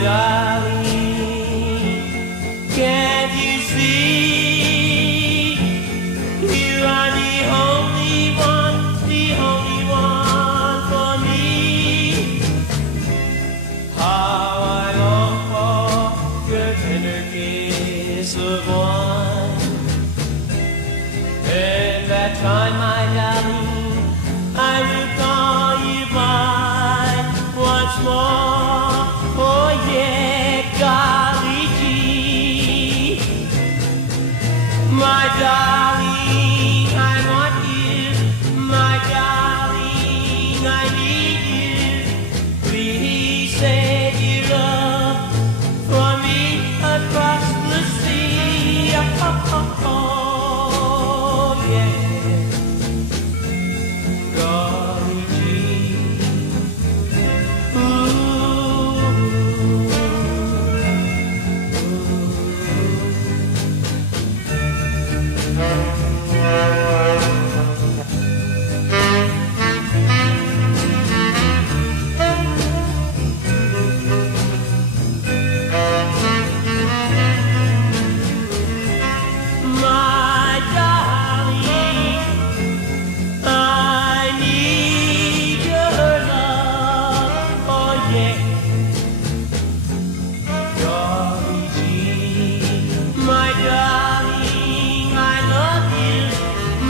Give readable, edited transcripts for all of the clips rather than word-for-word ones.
darling, can't you see? You are the only one for me. How I long for your tender kiss of one. And that time, my darling, I will call you mine once more. Oh yeah, Golly gee, my darling, I want you, my darling, I need you. Please save your love for me across the sea. Oh, oh, oh yeah.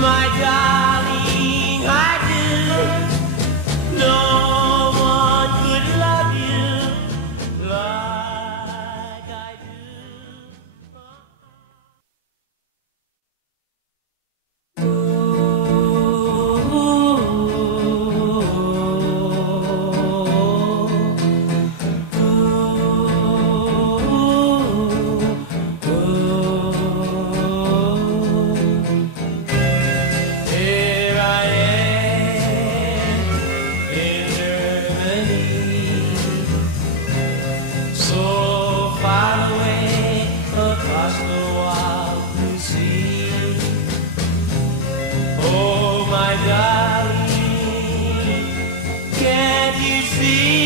My darling, I do. No one could love you like I do. Oh, my darling, can't you see?